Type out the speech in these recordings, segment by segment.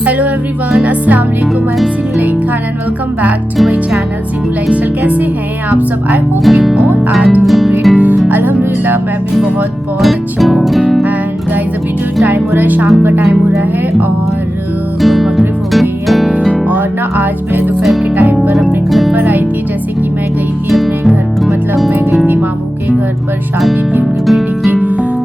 Hello everyone, अस्सलाम वालेकुम। I am Seenu like Khan and welcome back to my channel Seenu lifestyle. कैसे हैं आप सब? I hope you all are doing great. अल्हम्दुलिल्लाह मैं भी बहुत बहुत अच्छी हूँ। एंड गाइस अभी जो टाइम हो रहा है, शाम का टाइम हो रहा है और मगरिब हो गई है। और ना आज मैं दोपहर के टाइम पर अपने घर पर आई थी। जैसे कि मैं गई थी अपने घर, मतलब मैं गई थी मामू के घर पर, शादी थी उनके बेटे की,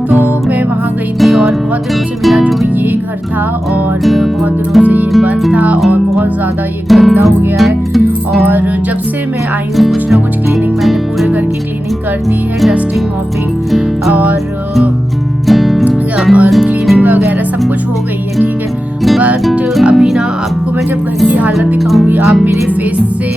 तो मैं वहाँ गई थी। और बहुत दिनों से मेरा जो ये घर था और बहुत दिनों से ये बंद था और बहुत ज़्यादा ये गंदा हो गया है। और जब से मैं आई हूँ कुछ ना कुछ क्लीनिंग, मैंने पूरे घर की क्लीनिंग कर दी है, डस्टिंग मॉपिंग और क्लीनिंग वगैरह सब कुछ हो गई है, ठीक है। बट अभी ना आपको मैं जब घर की हालत दिखाऊंगी, आप मेरे फेस से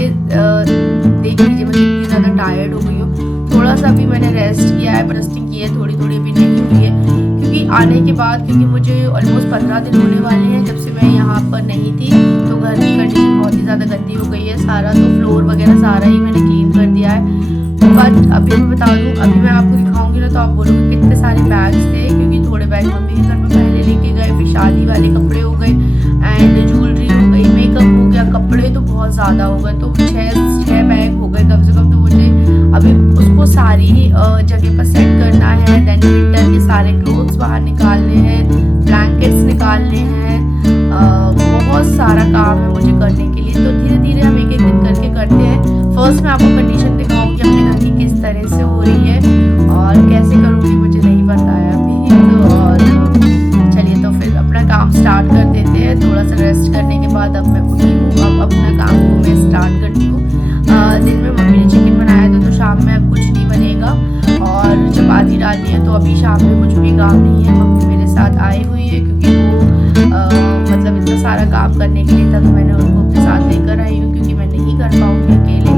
देख लीजिए मैं कितनी ज़्यादा टायर्ड हो गई हूँ। थोड़ा सा अभी मैंने रेस्ट किया है, डस्टिंग की है, थोड़ी थोड़ी अभी नहीं हुई है क्योंकि आने के बाद, क्योंकि मुझे ऑलमोस्ट 15 दिन होने वाले हैं जब से मैं यहाँ पर नहीं थी। तो घर की कंडीशन बहुत ही ज़्यादा गंदी हो गई है, सारा तो फ्लोर वगैरह सारा ही मैंने क्लीन कर दिया है। बट अभी मैं बता दूँ, अभी मैं आपको दिखाऊंगी ना तो आप बोलोगे कितने सारे बैग्स थे, क्योंकि थोड़े बैग मम्मी के घर में पहले लेके गए, फिर शादी वाले कपड़े हो गए एंड ज्वेलरी हो गई, मेकअप हो गया, कपड़े तो बहुत ज़्यादा हो गए, तो छः बैग हो गए कम से कम। तो मुझे अभी उसको सारी जगह पर सेट करना है। देन विंटर के सारे क्लोथ्स बाहर निकालने हैं, ब्लैंकेट्स निकालने हैं, बहुत सारा काम है मुझे करने के लिए। तो धीरे धीरे हम एक एक दिन करके करते हैं। फर्स्ट मैं आपको कंडीशन दिखाऊंगी अपने घर की किस तरह से हो रही है और कैसे करूँगी मुझे नहीं पता है अभी। तो और चलिए तो फिर अपना काम स्टार्ट कर देते हैं। थोड़ा सा रेस्ट करने के बाद अब मैं उठी हूँ, अब अपना काम को मैं स्टार्ट करती हूँ। दिन में मम्मी ने चिकन बनाया था तो शाम में अब कुछ नहीं बनेगा और चपाती डाली है, तो अभी शाम में कुछ भी काम नहीं है। मम्मी मेरे साथ आई हुई है क्योंकि वो मतलब इतना सारा काम करने के लिए, तब मैंने उनको अपने साथ लेकर आई हूँ क्योंकि मैं नहीं कर पाऊँगी अकेले।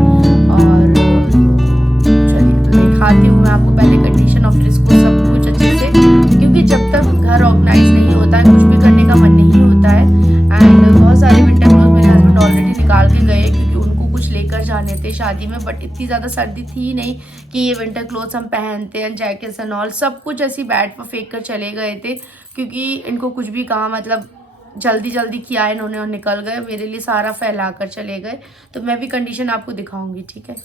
और चलिए तो दिखाती हूँ मैं आपको पहले कंडीशन और फिर इसको सब कुछ अच्छे से, क्योंकि जब तक घर ऑर्गेनाइज नहीं होता है कुछ भी करने का मन नहीं होता है। एंड बहुत सारे विंटर क्लोथ मेरे हस्बैंड ऑलरेडी निकाल के गए क्योंकि उनको कुछ लेकर जाने थे शादी में। बट इतनी ज़्यादा सर्दी थी नहीं कि ये विंटर क्लोथ्स हम पहनते हैं, जैकेट्स एंड ऑल सब कुछ ऐसी बेड पर फेंक कर चले गए थे क्योंकि इनको कुछ भी कहा, मतलब जल्दी जल्दी किया इन्होंने और निकल गए, मेरे लिए सारा फैला कर चले गए। तो मैं भी कंडीशन आपको दिखाऊंगी, ठीक है।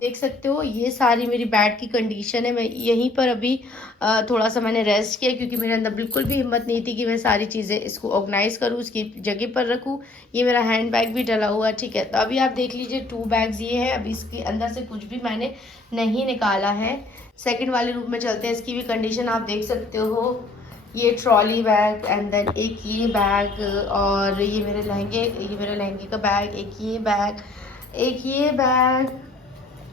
देख सकते हो ये सारी मेरी बेड की कंडीशन है। मैं यहीं पर अभी थोड़ा सा मैंने रेस्ट किया क्योंकि मेरे अंदर बिल्कुल भी हिम्मत नहीं थी कि मैं सारी चीज़ें इसको ऑर्गेनाइज करूँ, उसकी जगह पर रखूँ। ये मेरा हैंड बैग भी डला हुआ है, ठीक है। तो अभी आप देख लीजिए 2 बैग्स ये हैं, अभी इसके अंदर से कुछ भी मैंने नहीं निकाला है। सेकेंड वाले रूम में चलते हैं, इसकी भी कंडीशन आप देख सकते हो। ये ट्रॉली बैग एंड देन एक ये बैग और ये मेरे लहंगे का बैग, एक ये बैग, एक ये बैग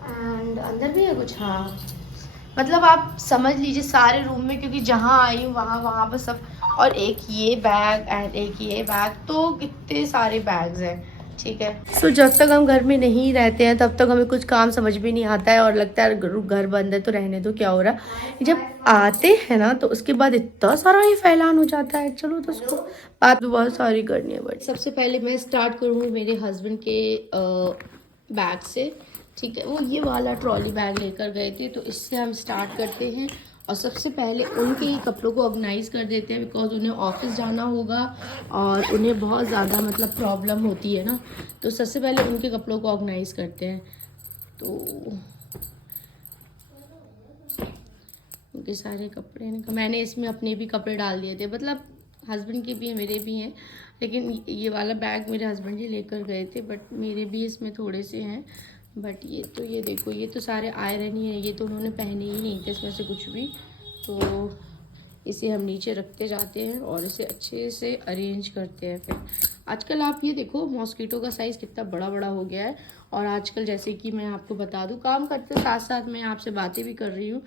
एंड अंदर भी है कुछ, हाँ। मतलब आप समझ लीजिए सारे रूम में, क्योंकि जहाँ आई हूँ वहाँ वहाँ पर सब। और एक ये बैग एंड एक ये बैग, तो कितने सारे बैग्स हैं, ठीक है। सो जब तक हम घर में नहीं रहते हैं तब तक हमें कुछ काम समझ में नहीं आता है और लगता है घर बंद है तो रहने दो, क्या हो रहा है। जब आते हैं ना तो उसके बाद इतना सारा ये फैलान हो जाता है। चलो तो उसको बात तो बहुत सारी करनी है। बट सबसे पहले मैं स्टार्ट करूँगी मेरे हस्बैंड के बैग से, ठीक है। वो ये वाला ट्रॉली बैग लेकर गए थे तो इससे हम स्टार्ट करते हैं। और सबसे पहले उनके ही कपड़ों को ऑर्गेनाइज कर देते हैं बिकॉज उन्हें ऑफिस जाना होगा और उन्हें बहुत ज़्यादा मतलब प्रॉब्लम होती है ना। तो सबसे पहले उनके कपड़ों को ऑर्गेनाइज करते हैं। तो उनके सारे कपड़े मैंने इसमें अपने भी कपड़े डाल दिए थे, मतलब हस्बैंड के भी हैं मेरे भी हैं, लेकिन ये वाला बैग मेरे हस्बैंड जी लेकर गए थे बट मेरे भी इसमें थोड़े से हैं। बट ये देखो ये तो सारे आयरन ही है, ये तो उन्होंने पहने ही नहीं थे इसमें से कुछ भी। तो इसे हम नीचे रखते जाते हैं और इसे अच्छे से अरेंज करते हैं। फिर आजकल आप ये देखो मॉस्किटो का साइज़ कितना बड़ा बड़ा हो गया है। और आजकल जैसे कि मैं आपको बता दूँ, काम करते साथ साथ मैं आपसे बातें भी कर रही हूँ,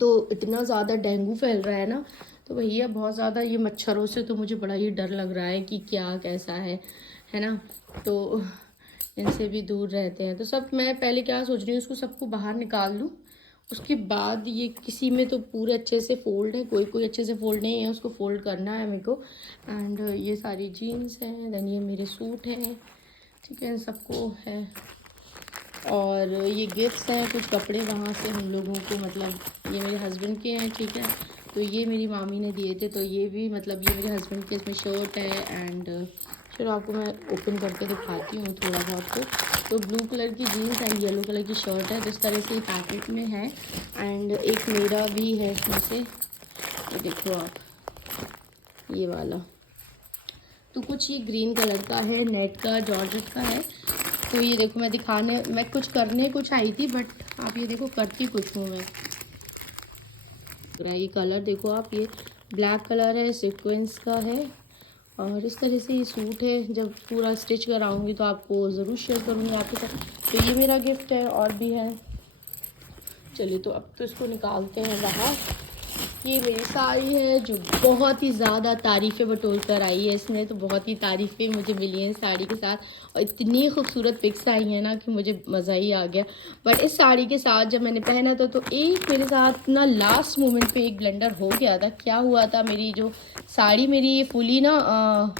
तो इतना ज़्यादा डेंगू फैल रहा है ना। तो भैया बहुत ज़्यादा ये मच्छरों से तो मुझे बड़ा ही डर लग रहा है कि क्या कैसा है ना। तो इनसे भी दूर रहते हैं। तो सब मैं पहले क्या सोच रही हूँ, उसको सबको बाहर निकाल दूँ, उसके बाद ये किसी में तो पूरे अच्छे से फोल्ड है, कोई कोई अच्छे से फोल्ड नहीं है, उसको फोल्ड करना है मेरे को। एंड ये सारी जीन्स हैं, देन ये मेरे सूट हैं, ठीक है, इन सबको है। और ये गिफ्ट्स हैं, कुछ कपड़े वहाँ से हम लोगों को, मतलब ये मेरे हस्बैंड के हैं, ठीक है। तो ये मेरी मामी ने दिए थे। तो ये भी मतलब ये मेरे हस्बैंड की इसमें शर्ट है एंड फिर आपको मैं ओपन करके दिखाती हूँ थोड़ा बहुत। तो ब्लू कलर की जीन्स एंड येलो कलर की शर्ट है, तो इस तरह से पैकेट में है। एंड एक मेरा भी है इसमें से, तो देखो आप ये वाला, तो कुछ ये ग्रीन कलर का है, नेट का जॉर्जेट का है। तो ये देखो मैं कुछ करने कुछ आई थी, बट आप ये देखो करती कुछ हूँ मैं। ये कलर देखो आप, ये ब्लैक कलर है, सीक्वेंस का है और इस तरह से ये सूट है। जब पूरा स्टिच कराऊंगी तो आपको ज़रूर शेयर करूँगी आपके साथ। तो ये मेरा गिफ्ट है और भी है। चलिए तो अब तो इसको निकालते हैं बाहर। ये मेरी साड़ी है जो बहुत ही ज़्यादा तारीफ़ें बटोर कर आई है। इसमें तो बहुत ही तारीफ़ें मुझे मिली हैं साड़ी के साथ और इतनी खूबसूरत पिक्स आई हैं ना कि मुझे मज़ा ही आ गया। बट इस साड़ी के साथ जब मैंने पहना था तो एक मेरे साथ ना लास्ट मोमेंट पे एक ब्लंडर हो गया था। क्या हुआ था, मेरी जो साड़ी मेरी फुली ना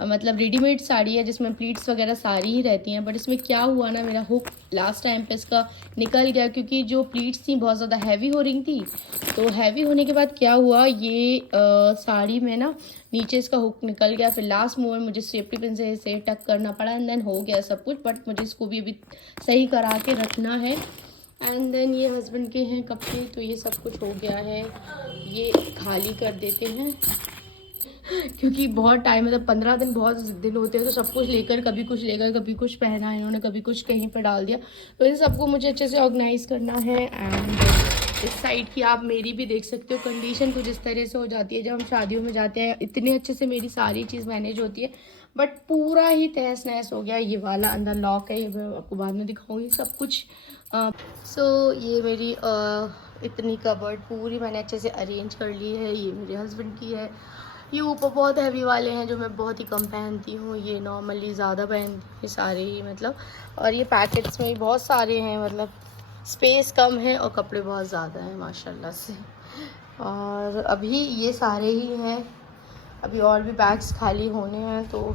मतलब रेडीमेड साड़ी है जिसमें प्लीट्स वगैरह सारी ही रहती हैं, बट इसमें क्या हुआ ना, मेरा हुक लास्ट टाइम पे इसका निकल गया क्योंकि जो प्लीट्स थी बहुत ज़्यादा हैवी हो रही थी। तो हैवी होने के बाद क्या हुआ, ये साड़ी में ना नीचे इसका हुक निकल गया। फिर लास्ट मोमेंट मुझे सेफ्टी पिन से इसे टक करना पड़ा एंड देन हो गया सब कुछ, बट मुझे इसको भी अभी सही करा के रखना है। एंड देन ये हस्बैंड के हैं कपड़े, तो ये सब कुछ हो गया है, ये खाली कर देते हैं क्योंकि बहुत टाइम मतलब 15 दिन बहुत दिन होते हैं। तो सब कुछ लेकर, कभी कुछ लेकर कभी कुछ पहना इन्होंने, कभी कुछ कहीं पर डाल दिया। तो इन सबको मुझे अच्छे से ऑर्गेनाइज करना है। एंड इस साइड की आप मेरी भी देख सकते हो कंडीशन कुछ इस तरह से हो जाती है। जब हम शादियों में जाते हैं इतने अच्छे से मेरी सारी चीज़ मैनेज होती है, बट पूरा ही तहस नहस हो गया। ये वाला अंदर लॉक है, ये मैं आपको बाद में दिखाऊंगी सब कुछ। सो ये मेरी इतनी कबर्ड पूरी मैंने अच्छे से अरेंज कर ली है। ये मेरे हस्बैंड की है। ये ऊपर बहुत हैवी वाले हैं जो मैं बहुत ही कम पहनती हूँ, ये नॉर्मली ज़्यादा पहनती हूँ सारे ही मतलब। और ये पैकेट्स में भी बहुत सारे हैं, मतलब स्पेस कम है और कपड़े बहुत ज़्यादा हैं माशाल्लाह से। और अभी ये सारे ही हैं, अभी और भी बैग्स खाली होने हैं, तो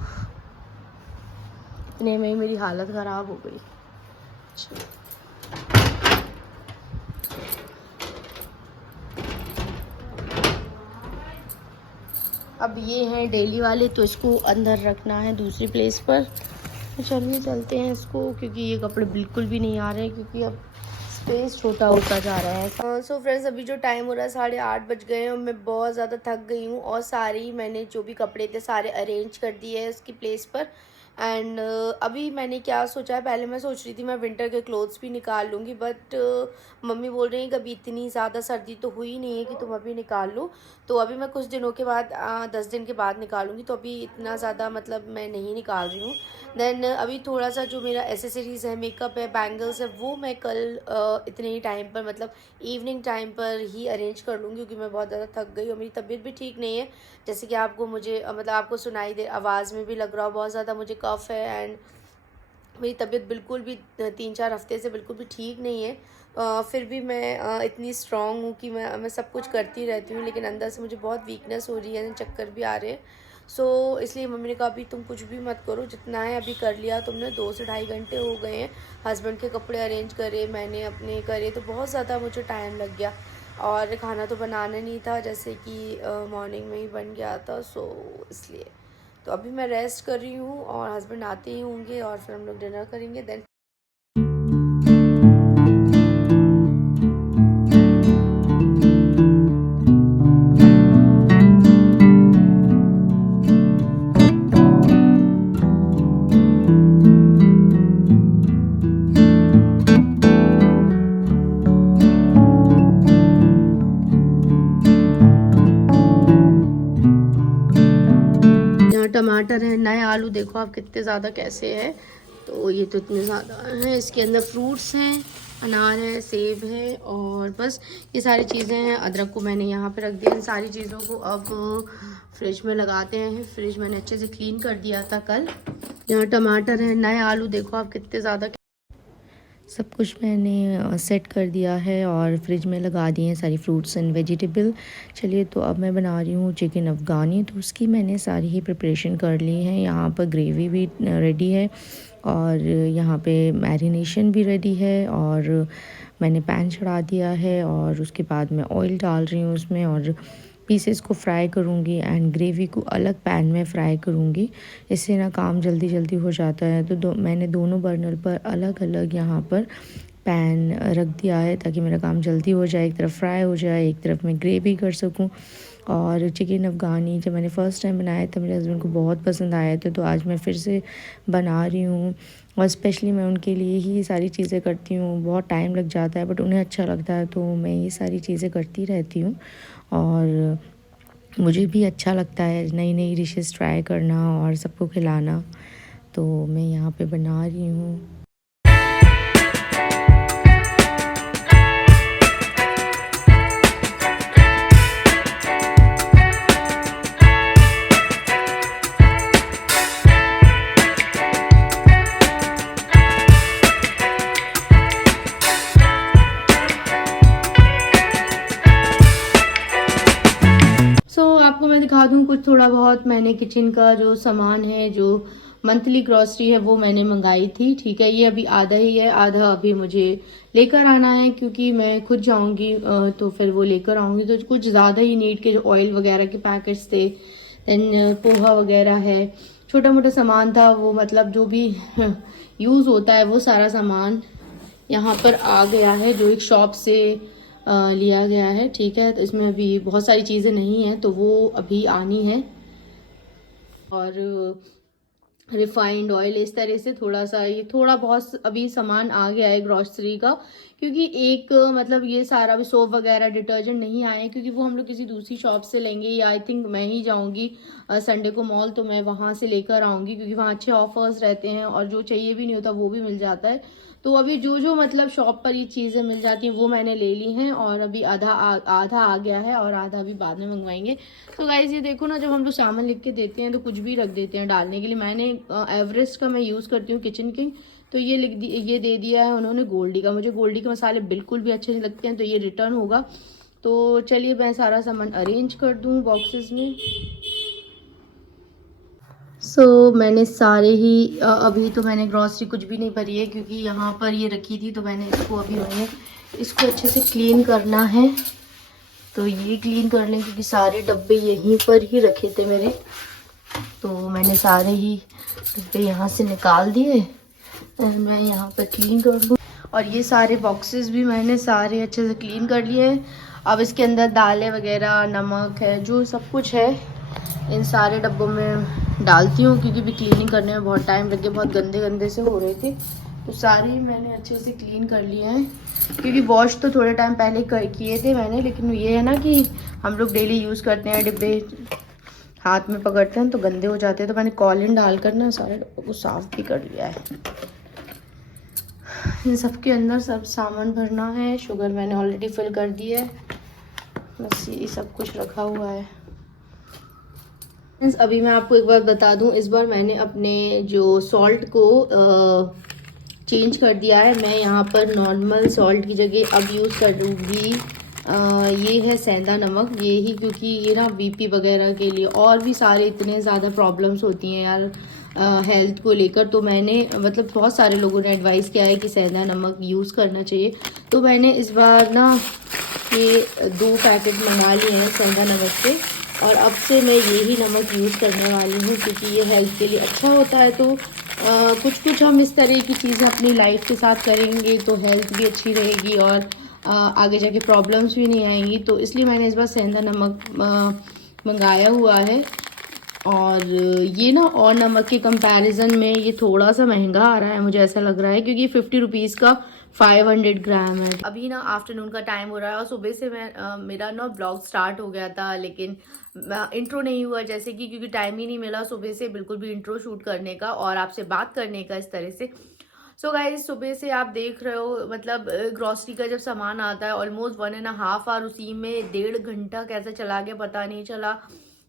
इतने में ही मेरी हालत ख़राब हो गई। अब ये हैं डेली वाले, तो इसको अंदर रखना है दूसरी प्लेस पर। चलिए चलते हैं इसको, क्योंकि ये कपड़े बिल्कुल भी नहीं आ रहे हैं क्योंकि अब स्पेस छोटा होता जा रहा है। सो फ्रेंड्स, अभी जो टाइम हो रहा है 8:30 बज गए हैं और मैं बहुत ज़्यादा थक गई हूँ। और सारे ही मैंने जो भी कपड़े थे सारे अरेंज कर दिए हैं उसकी प्लेस पर। एंड अभी मैंने क्या सोचा है, पहले मैं सोच रही थी मैं विंटर के क्लोथ्स भी निकाल लूँगी, बट मम्मी बोल रही हैं कि अभी इतनी ज़्यादा सर्दी तो हुई नहीं है कि तुम अभी निकाल लो। तो अभी मैं कुछ दिनों के बाद 10 दिन के बाद निकालूंगी, तो अभी इतना ज़्यादा मतलब मैं नहीं निकाल रही हूँ। देन अभी थोड़ा सा जो मेरा एसेसरीज़ है, मेकअप है, बैंगल्स है, वो मैं कल इतने ही टाइम पर मतलब इवनिंग टाइम पर ही अरेंज कर लूँगी, क्योंकि मैं बहुत ज़्यादा थक गई और मेरी तबीयत भी ठीक नहीं है। जैसे कि आपको मुझे मतलब आपको सुनाई दे, आवाज़ में भी लग रहा हो बहुत ज़्यादा मुझे कफ़ है। एंड मेरी तबीयत बिल्कुल भी 3-4 हफ्ते से बिल्कुल भी ठीक नहीं है। फिर भी मैं इतनी स्ट्रॉन्ग हूँ कि मैं सब कुछ करती रहती हूँ, लेकिन अंदर से मुझे बहुत वीकनेस हो रही है, चक्कर भी आ रहे हैं। सो इसलिए मम्मी ने कहा अभी तुम कुछ भी मत करो, जितना है अभी कर लिया तुमने। 2 से ढाई घंटे हो गए हैं, हस्बैंड के कपड़े अरेंज करे, मैंने अपने करे, तो बहुत ज़्यादा मुझे टाइम लग गया। और खाना तो बनाना नहीं था, जैसे कि मॉर्निंग में ही बन गया था, सो इसलिए तो अभी मैं रेस्ट कर रही हूँ और हस्बैंड आते ही होंगे और फिर हम लोग डिनर करेंगे। देन टमाटर है, नए आलू देखो आप कितने ज़्यादा कैसे हैं, तो ये तो इतने ज़्यादा हैं। इसके अंदर फ्रूट्स हैं, अनार है, सेब है और बस ये सारी चीज़ें हैं। अदरक को मैंने यहाँ पे रख दिया। इन सारी चीज़ों को अब फ्रिज में लगाते हैं। फ्रिज मैंने अच्छे से क्लीन कर दिया था कल। यहाँ टमाटर है, नए आलू देखो आप कितने ज़्यादा। सब कुछ मैंने सेट कर दिया है और फ्रिज में लगा दिए हैं सारी फ्रूट्स एंड वेजिटेबल। चलिए तो अब मैं बना रही हूँ चिकन अफ़गानी। तो उसकी मैंने सारी ही प्रिपरेशन कर ली है। यहाँ पर ग्रेवी भी रेडी है और यहाँ पे मैरिनेशन भी रेडी है और मैंने पैन चढ़ा दिया है और उसके बाद मैं ऑयल डाल रही हूँ उसमें और पीसेस को फ्राई करूँगी एंड ग्रेवी को अलग पैन में फ्राई करूँगी। इससे ना काम जल्दी जल्दी हो जाता है। तो मैंने दोनों बर्नर पर अलग अलग यहाँ पर पैन रख दिया है ताकि मेरा काम जल्दी हो जाए। एक तरफ फ्राई हो जाए, एक तरफ मैं ग्रेवी कर सकूँ। और चिकन अफ़गानी जब मैंने फ़र्स्ट टाइम बनाया था मेरे हस्बैंड को बहुत पसंद आया था, तो आज मैं फिर से बना रही हूँ और स्पेशली मैं उनके लिए ही सारी चीज़ें करती हूँ। बहुत टाइम लग जाता है बट उन्हें अच्छा लगता है, तो मैं ये सारी चीज़ें करती रहती हूँ और मुझे भी अच्छा लगता है नई नई डिशेस ट्राई करना और सबको खिलाना। तो मैं यहाँ पे बना रही हूँ। आपको मैं दिखा दूँ कुछ थोड़ा बहुत मैंने किचन का जो सामान है, जो मंथली ग्रॉसरी है वो मैंने मंगाई थी। ठीक है, ये अभी आधा ही है, आधा अभी मुझे लेकर आना है क्योंकि मैं खुद जाऊंगी तो फिर वो लेकर आऊंगी। तो कुछ ज़्यादा ही नीड के जो ऑयल वगैरह के पैकेट्स थे, देन पोहा वगैरह है, छोटा मोटा सामान था वो, मतलब जो भी यूज़ होता है वो सारा सामान यहाँ पर आ गया है जो एक शॉप से लिया गया है। ठीक है, तो इसमें अभी बहुत सारी चीज़ें नहीं हैं तो वो अभी आनी है। और रिफाइंड ऑयल, इस तरह से थोड़ा सा ये थोड़ा बहुत अभी सामान आ गया है ग्रॉसरी का, क्योंकि एक मतलब ये सारा भी सोप वगैरह डिटर्जेंट नहीं आए हैं क्योंकि वो हम लोग किसी दूसरी शॉप से लेंगे, या आई थिंक मैं ही जाऊंगी संडे को मॉल, तो मैं वहां से लेकर आऊंगी क्योंकि वहाँ अच्छे ऑफर्स रहते हैं और जो चाहिए भी नहीं होता वो भी मिल जाता है। तो अभी जो जो मतलब शॉप पर ये चीज़ें मिल जाती हैं वो मैंने ले ली हैं और अभी आधा आ गया है और आधा अभी बाद में मंगवाएंगे। तो गाइज ये देखो ना, जब हम लोग सामान लिख के देते हैं तो कुछ भी रख देते हैं डालने के लिए। मैंने एवरेस्ट का मैं यूज़ करती हूँ किचन किंग, तो ये ये दे दिया है उन्होंने गोल्डी का। मुझे गोल्डी के मसाले बिल्कुल भी अच्छे नहीं लगते हैं तो ये रिटर्न होगा। तो चलिए मैं सारा सामान अरेंज कर दूँ बॉक्सेस में। मैंने सारे ही अभी तो मैंने ग्रॉसरी कुछ भी नहीं भरी है क्योंकि यहाँ पर ये रखी थी, तो मैंने इसको अभी मैंने इसको अच्छे से क्लीन करना है। तो ये क्लीन कर लें क्योंकि सारे डब्बे यहीं पर ही रखे थे मेरे, तो मैंने सारे ही डब्बे यहाँ से निकाल दिए और मैं यहाँ पर क्लीन कर लूँ। और ये सारे बॉक्सेस भी मैंने सारे अच्छे से क्लीन कर लिए हैं। अब इसके अंदर दालें वगैरह, नमक है, जो सब कुछ है इन सारे डब्बों में डालती हूँ क्योंकि भी क्लीनिंग करने में बहुत टाइम लगे, बहुत गंदे गंदे से हो रहे थे। तो सारे ही मैंने अच्छे से क्लीन कर लिए हैं क्योंकि वॉश तो थोड़े टाइम पहले किए थे मैंने, लेकिन ये है ना कि हम लोग डेली यूज़ करते हैं, डिब्बे हाथ में पकड़ते हैं तो गंदे हो जाते हैं। तो मैंने कॉलिन डालकर ना सारे डब्बों को साफ़ भी कर लिया है। इन सब के अंदर सब सामान भरना है। शुगर मैंने ऑलरेडी फिल कर दी है, बस ये सब कुछ रखा हुआ है। अभी मैं आपको एक बात बता दूं, इस बार मैंने अपने जो सॉल्ट को चेंज कर दिया है। मैं यहाँ पर नॉर्मल सॉल्ट की जगह अब यूज़ करूँगी ये है सेंधा नमक, ये ही, क्योंकि ये ना बीपी वगैरह के लिए और भी सारे इतने ज़्यादा प्रॉब्लम्स होती हैं यार हेल्थ को लेकर। तो मैंने मतलब बहुत सारे लोगों ने एडवाइस किया है कि सेंधा नमक यूज़ करना चाहिए, तो मैंने इस बार ना ये 2 पैकेट मंगा लिए हैं सेंधा नमक के और अब से मैं यही नमक यूज़ करने वाली हूँ क्योंकि ये हेल्थ के लिए अच्छा होता है। तो कुछ कुछ हम इस तरह की चीज़ें अपनी लाइफ के साथ करेंगे तो हेल्थ भी अच्छी रहेगी और आगे जाके प्रॉब्लम्स भी नहीं आएंगी। तो इसलिए मैंने इस बार सेंधा नमक मंगाया हुआ है। और ये ना और नमक के कंपैरिजन में ये थोड़ा सा महंगा आ रहा है, मुझे ऐसा लग रहा है, क्योंकि 50 रुपीज़ का 500 ग्राम है। अभी ना आफ्टरनून का टाइम हो रहा है और सुबह से मैं मेरा ना ब्लॉग स्टार्ट हो गया था, लेकिन इंट्रो नहीं हुआ जैसे कि, क्योंकि टाइम ही नहीं मिला सुबह से बिल्कुल भी इंट्रो शूट करने का और आपसे बात करने का इस तरह से। सो गाइज सुबह से आप देख रहे हो, मतलब ग्रॉसरी का जब सामान आता है ऑलमोस्ट 1.5 आवर, उसी में 1.5 घंटा कैसे चला गया पता नहीं चला।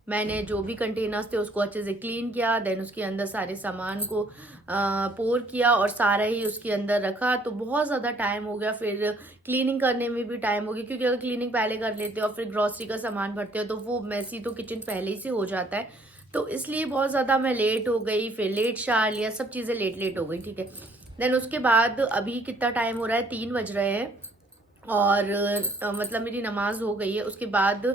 मैंने जो भी कंटेनर्स थे उसको अच्छे से क्लीन किया, देन उसके अंदर सारे सामान को पोर किया और सारा ही उसके अंदर रखा। तो बहुत ज़्यादा टाइम हो गया, फिर क्लीनिंग करने में भी टाइम हो गया, क्योंकि अगर क्लीनिंग पहले कर लेते हो और फिर ग्रॉसरी का सामान भरते हो तो वो मैसी तो किचन पहले ही से हो जाता है। तो इसलिए बहुत ज़्यादा मैं लेट हो गई, फिर लेट शार लिया, सब चीज़ें लेट लेट हो गई, ठीक है। देन उसके बाद अभी कितना टाइम हो रहा है, 3 बज रहे हैं और मतलब मेरी नमाज हो गई है। उसके बाद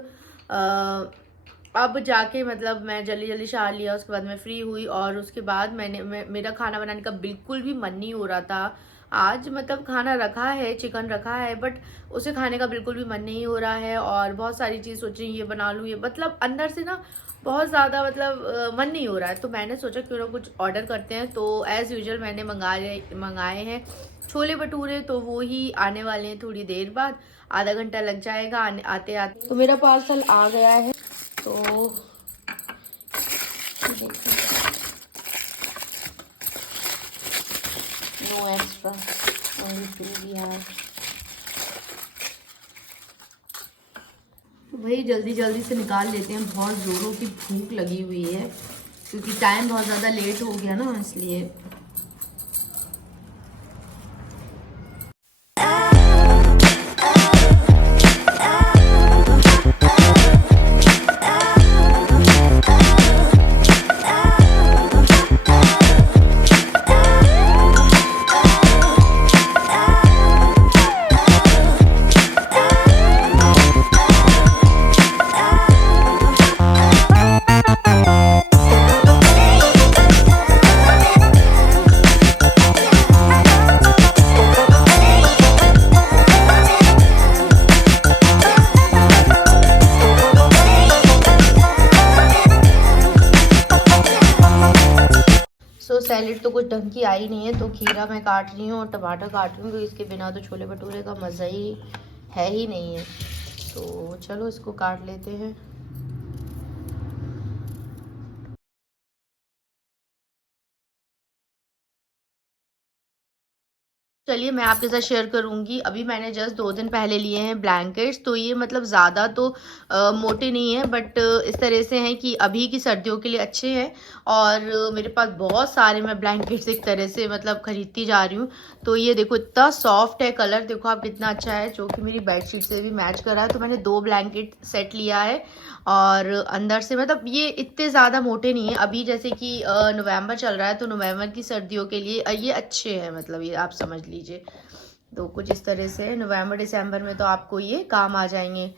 अब जाके मतलब मैं जल्दी जल्दी शार लिया, उसके बाद मैं फ्री हुई और उसके बाद मेरा खाना बनाने का बिल्कुल भी मन नहीं हो रहा था आज। मतलब खाना रखा है, चिकन रखा है, बट उसे खाने का बिल्कुल भी मन नहीं हो रहा है और बहुत सारी चीज़ सोच रही ये बना लूँ, ये मतलब अंदर से ना बहुत ज़्यादा मतलब मन नहीं हो रहा है। तो मैंने सोचा क्यों ना कुछ ऑर्डर करते हैं। तो एज़ यूजुअल मैंने मंगाए हैं छोले भटूरे, तो वो ही आने वाले हैं थोड़ी देर बाद, आधा घंटा लग जाएगा आते आते। तो मेरा पार्सल आ गया है, तो no extra, only free we have. भाई जल्दी जल्दी से निकाल लेते हैं, बहुत ज़ोरों की भूख लगी हुई है क्योंकि टाइम बहुत ज़्यादा लेट हो गया ना, इसलिए। सैलेड तो कुछ ढंग की आई नहीं है, तो खीरा मैं काट रही हूँ और टमाटर काट रही हूँ, क्योंकि इसके बिना तो छोले भटूरे का मज़ा ही है ही नहीं है। तो चलो इसको काट लेते हैं। चलिए मैं आपके साथ शेयर करूंगी, अभी मैंने जस्ट 2 दिन पहले लिए हैं ब्लैंकेट्स। तो ये मतलब ज़्यादा तो मोटे नहीं है, बट इस तरह से हैं कि अभी की सर्दियों के लिए अच्छे हैं। और मेरे पास बहुत सारे मैं ब्लैंकेट्स एक तरह से मतलब खरीदती जा रही हूँ। तो ये देखो इतना सॉफ्ट है, कलर देखो आप कितना अच्छा है, जो कि मेरी बेडशीट से भी मैच कर रहा है। तो मैंने 2 ब्लैंकेट सेट लिया है और अंदर से मतलब ये इतने ज़्यादा मोटे नहीं है। अभी जैसे कि नवंबर चल रहा है, तो नवंबर की सर्दियों के लिए ये अच्छे हैं, मतलब ये आप समझ लीजिए। तो कुछ इस तरह से नवंबर दिसंबर में तो आपको ये काम आ जाएंगे,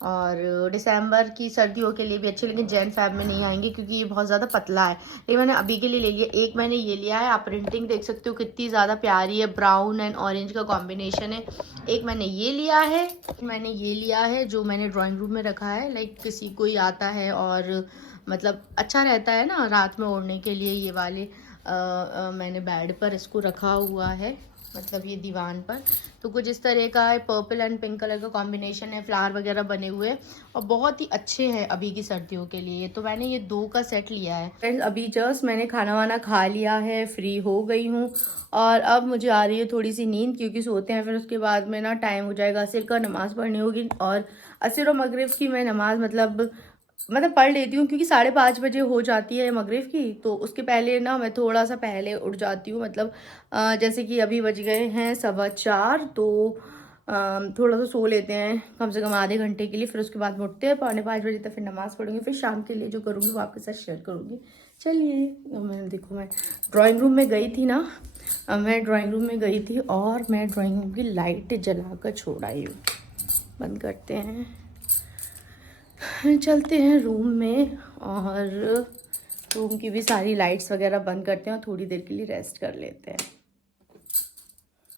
और दिसंबर की सर्दियों के लिए भी अच्छे, लेकिन जैन फैब में नहीं आएंगे क्योंकि ये बहुत ज़्यादा पतला है। ये मैंने अभी के लिए ले लिया। एक मैंने ये लिया है, आप प्रिंटिंग देख सकते हो कितनी ज़्यादा प्यारी है, ब्राउन एंड ऑरेंज का कॉम्बिनेशन है। एक मैंने ये लिया है, जो मैंने ड्राइंग रूम में रखा है, लाइक किसी कोई आता है और मतलब अच्छा रहता है ना रात में ओढ़ने के लिए। ये वाले मैंने बेड पर इसको रखा हुआ है, मतलब ये दीवान पर। तो कुछ इस तरह का है, पर्पल एंड पिंक कलर का कॉम्बिनेशन है, फ्लावर वगैरह बने हुए हैं और बहुत ही अच्छे हैं अभी की सर्दियों के लिए। तो मैंने ये 2 का सेट लिया है। फ्रेंड्स अभी जस्ट मैंने खाना वाना खा लिया है, फ्री हो गई हूँ और अब मुझे आ रही है थोड़ी सी नींद, क्योंकि सोते हैं फिर उसके बाद में ना टाइम हो जाएगा, असर का नमाज़ पढ़नी होगी। और असर और मगरिब की मैं नमाज़ मतलब पढ़ लेती हूँ, क्योंकि 5:30 बजे हो जाती है मगरिब की। तो उसके पहले ना मैं थोड़ा सा पहले उठ जाती हूँ, मतलब जैसे कि अभी बज गए हैं 4:15, तो थोड़ा सा सो लेते हैं कम से कम आधे घंटे के लिए। फिर उसके बाद उठते हैं 4:45 बजे तक, फिर नमाज़ पढ़ूंगी, फिर शाम के लिए जो करूँगी वो आपके साथ शेयर करूँगी। चलिए मैं देखो, मैं ड्राइंग रूम में गई थी ना, और मैं ड्राइंग रूम की लाइट जला कर छोड़ आई हूँ। बंद करते हैं, चलते हैं रूम में और रूम की भी सारी लाइट्स वगैरह बंद करते हैं और थोड़ी देर के लिए रेस्ट कर लेते हैं।